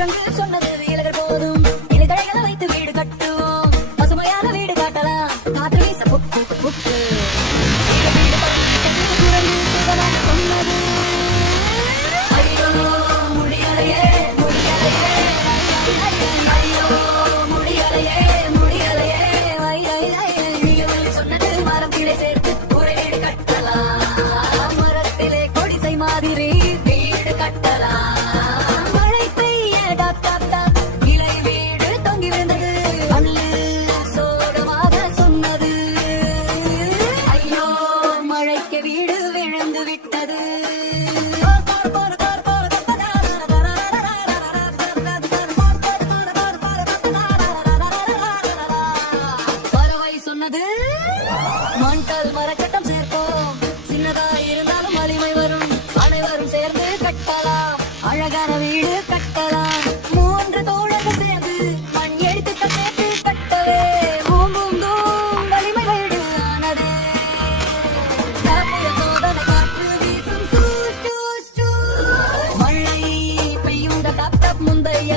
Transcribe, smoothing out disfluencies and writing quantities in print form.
சொன்னது இலகர் போதும் இலைதழைகளை வைத்து வீடு கட்டுவோம் பசுமையான வீடு காட்டலாம் காற்று வீச புக்கு புக்கு சொன்னது ஐயோ முடியலையே முடியலையே ஐயோ முடியலையே முடியலையே நீங்க சொன்னது மரம் கீழே சேர்த்து ஒரு வீடு கட்டலாம் மரத்திலே கொடிசை மாதிரி வீடு கட்டலாம் வீடு விழுந்து விட்டது பறவை சொன்னது மண்கல் மரக்கட்டம் சேர்ப்போம் சின்னதா இருந்தாலும் வலிமை வரும் அனைவரும் சேர்ந்து கட்டலாம் அழகான வீடு கட்டலாம் மூன்று தோழர்கள் சேர்ந்து மண் எழுத்துக்கள் சேர்த்து கட்டவே பூம்பும் தூம் வலிமை வீடு ஆனது முந்தைய